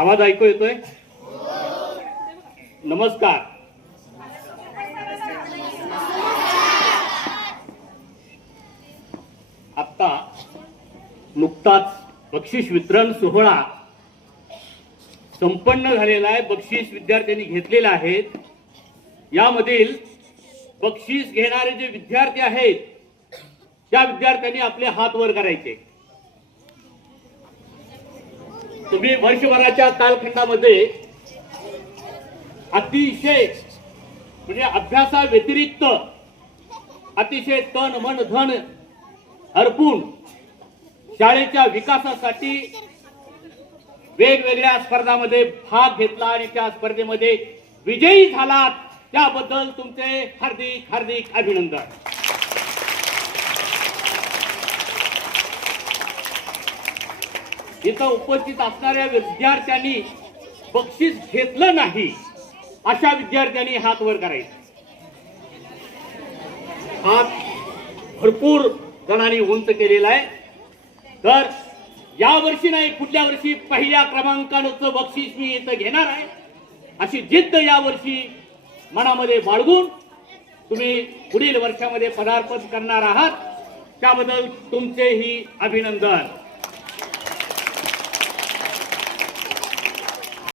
आवाज ऐकू येतोय? नमस्कार. आता नुकताच बक्षीस वितरण सोहळा संपन्न झालेला आहे. बक्षीस विद्यार्थ्यांनी घेतलेले आहेत. यामधील बक्षीस घेणारे जे विद्यार्थी आहेत त्या विद्यार्थ्यांनी आपले हात वर करायचे. तुम्ही वर्षभराच्या कालखंडामध्ये अतिशय म्हणजे अभ्यासाव्यतिरिक्त अतिशय तन मन धन अर्पून शाळेच्या विकासासाठी वेगवेगळ्या स्पर्धांमध्ये भाग घेतला आणि त्या स्पर्धेमध्ये विजयी झालात. त्याबद्दल तुमचे हार्दिक हार्दिक अभिनंदन. इथं उपस्थित असणाऱ्या विद्यार्थ्यांनी बक्षीस घेतलं नाही अशा विद्यार्थ्यांनी हात वर करायचे. हात भरपूर जणांनी उंच केलेला आहे. तर या वर्षी नाही पुढल्या वर्षी पहिल्या क्रमांकाचं बक्षीस मी इथं घेणार आहे अशी जिद्द या वर्षी मनामध्ये बाळगून तुम्ही पुढील वर्षामध्ये पदार्पण करणार आहात. त्याबद्दल तुमचेही अभिनंदन.